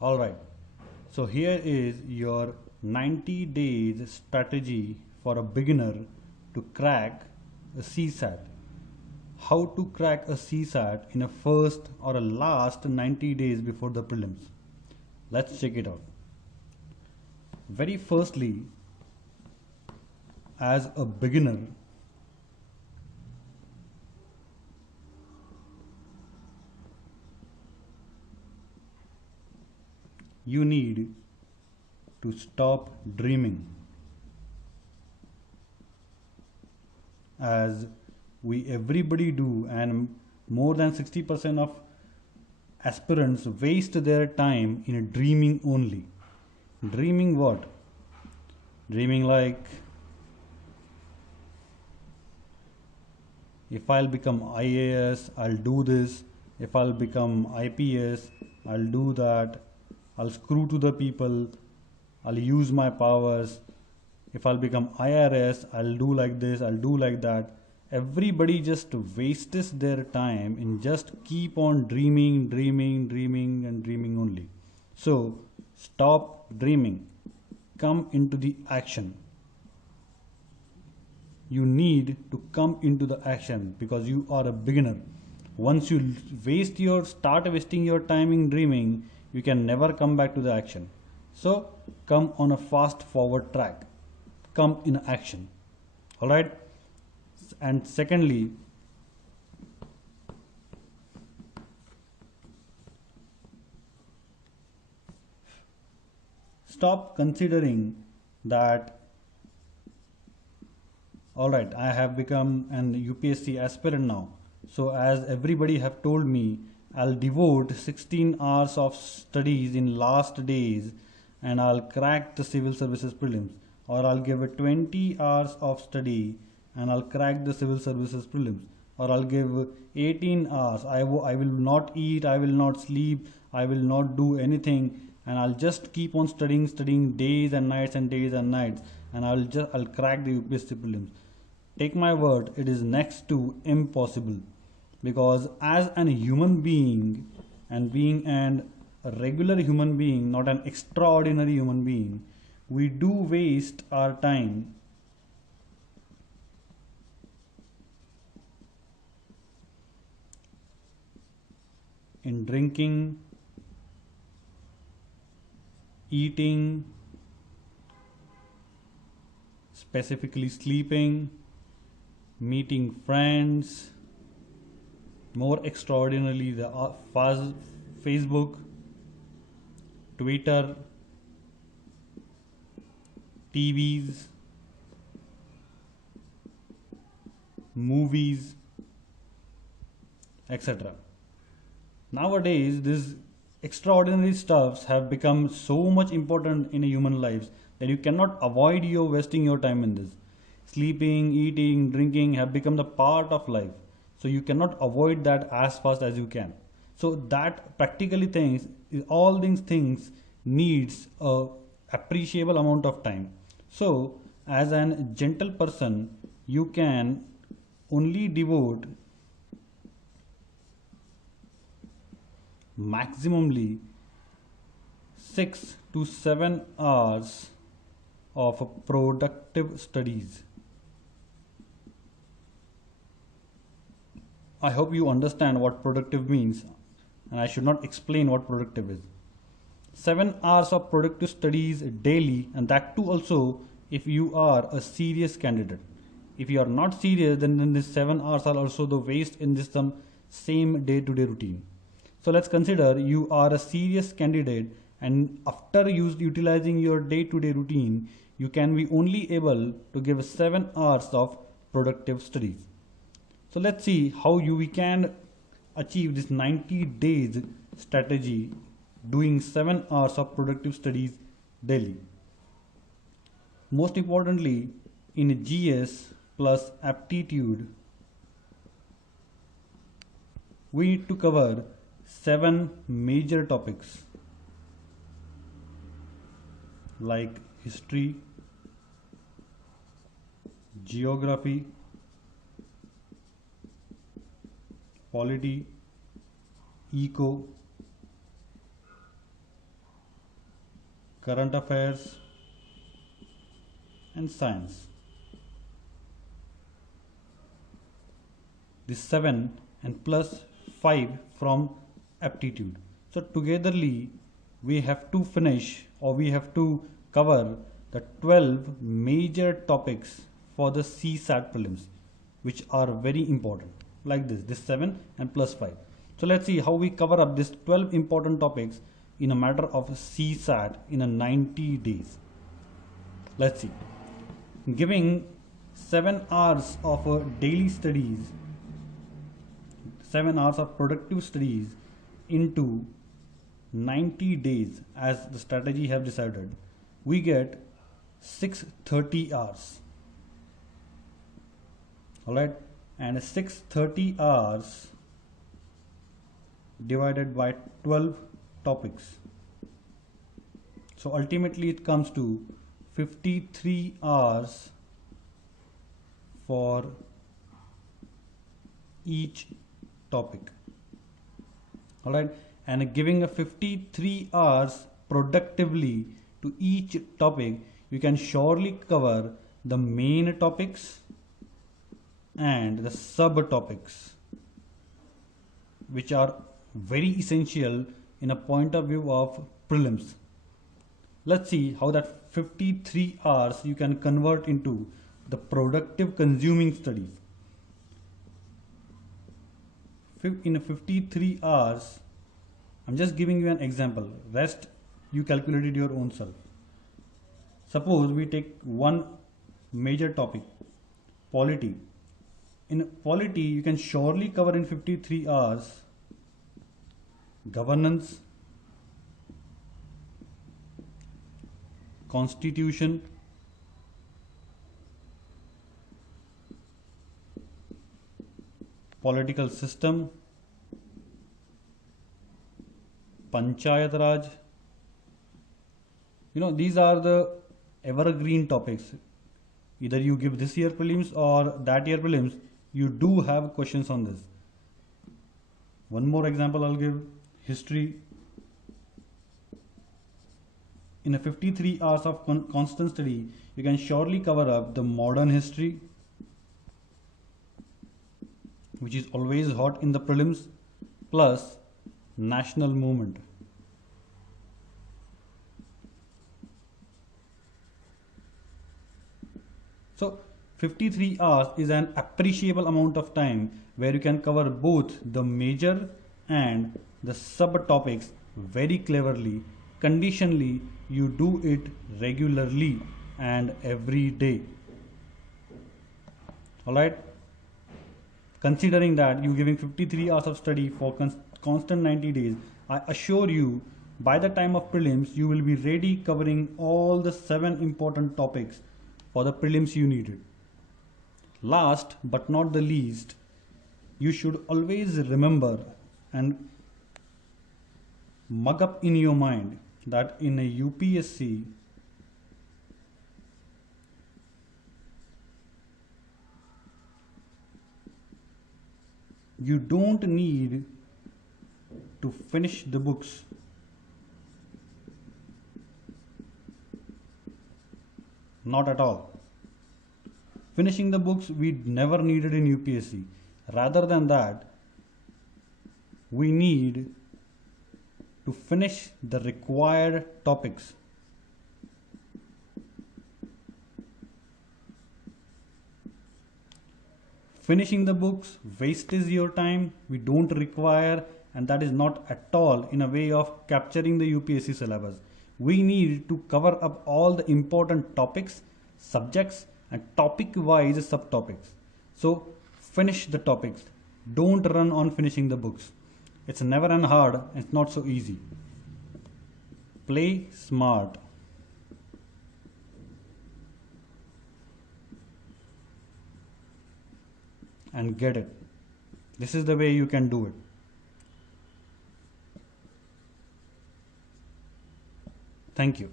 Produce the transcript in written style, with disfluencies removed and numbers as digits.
All right. So here is your 90 days strategy for a beginner to crack a CSAT. How to crack a CSAT in a first or a last 90 days before the prelims. Let's check it out. Very firstly, as a beginner, you need to stop dreaming, as we everybody do, and more than 60% of aspirants waste their time in dreaming only. Dreaming what? Dreaming like, if I'll become IAS, I'll do this. If I'll become IPS, I'll do that. I'll screw to the people. I'll use my powers. If I'll become IRS, I'll do like this, I'll do like that. Everybody just wastes their time in just keep on dreaming, and dreaming only. So stop dreaming. Come into the action. You need to come into the action because you are a beginner. Once you start wasting your time in dreaming, you can never come back to the action. So come on a fast forward track. Come in action. All right. And secondly, stop considering that, all right, I have become an UPSC aspirant now. So as everybody have told me, I'll devote 16 hours of studies in last days and I'll crack the civil services prelims, or I'll give it 20 hours of study and I'll crack the civil services prelims, or I'll give 18 hours. I will not eat, I will not sleep, I will not do anything, and I'll just keep on studying days and nights, and I'll crack the UPSC prelims. Take my word, it is next to impossible, because as an human being, and being a regular human being, not an extraordinary human being, we do waste our time in drinking, eating, specifically sleeping, meeting friends, more extraordinarily the Facebook, Twitter, TVs, movies, etc. Nowadays, these extraordinary stuffs have become so much important in a human lives that you cannot avoid your wasting your time in this. Sleeping, eating, drinking have become the part of life. So you cannot avoid that as fast as you can. So that practically all these things needs a appreciable amount of time. So as a gentle person, you can only devote maximally 6 to 7 hours of productive studies. I hope you understand what productive means, and I should not explain what productive is. 7 hours of productive studies daily, and that too also if you are a serious candidate. If you are not serious, then these 7 hours are also the waste in this some same day-to-day routine. So let's consider you are a serious candidate, and after utilizing your day-to-day routine, you can be only able to give 7 hours of productive studies. So let's see how we can achieve this 90 days strategy doing 7 hours of productive studies daily. Most importantly, in GS plus aptitude, we need to cover 7 major topics like history, geography, polity, eco, current affairs and science. This 7 and plus 5 from aptitude. So togetherly we have to finish, or we have to cover the 12 major topics for the CSAT prelims, which are very important, like this 7 and plus 5. So let's see how we cover up this 12 important topics in a matter of CSAT in a 90 days. Let's see. Giving 7 hours of daily studies, 7 hours of productive studies into 90 days as the strategy have decided, we get 630 hours. Alright, and 630 hours divided by 12 topics. So ultimately it comes to 53 hours for each topic. Alright, and giving a 53 hours productively to each topic, you can surely cover the main topics and the subtopics, which are very essential in a point of view of prelims. Let's see how that 53 hours you can convert into the productive consuming studies. In 53 hours, I'm just giving you an example. Rest you calculated your own self. Suppose we take one major topic, polity. In polity, you can surely cover in 53 hours governance, constitution, political system, Panchayat Raj. These are the evergreen topics. Either you give this year prelims or that year prelims, you do have questions on this. One more example I'll give, history. In a 53 hours of constant study, you can surely cover up the modern history, which is always hot in the prelims, plus national movement. So 53 hours is an appreciable amount of time where you can cover both the major and the subtopics very cleverly. Conditionally, you do it regularly and every day. Alright? Considering that you're giving 53 hours of study for constant 90 days, I assure you by the time of prelims, you will be ready covering all the 7 important topics for the prelims you needed. Last but not the least, you should always remember and mug up in your mind that in a UPSC, you don't need to finish the books. Not at all. Finishing the books we never needed in UPSC. Rather than that, we need to finish the required topics. Finishing the books wastes your time, we don't require, and that is not at all in a way of capturing the UPSC syllabus. We need to cover up all the important topics, subjects, and topic-wise subtopics. So finish the topics. Don't run on finishing the books. It's never and hard, it's not so easy. Play smart. And get it. This is the way you can do it. Thank you.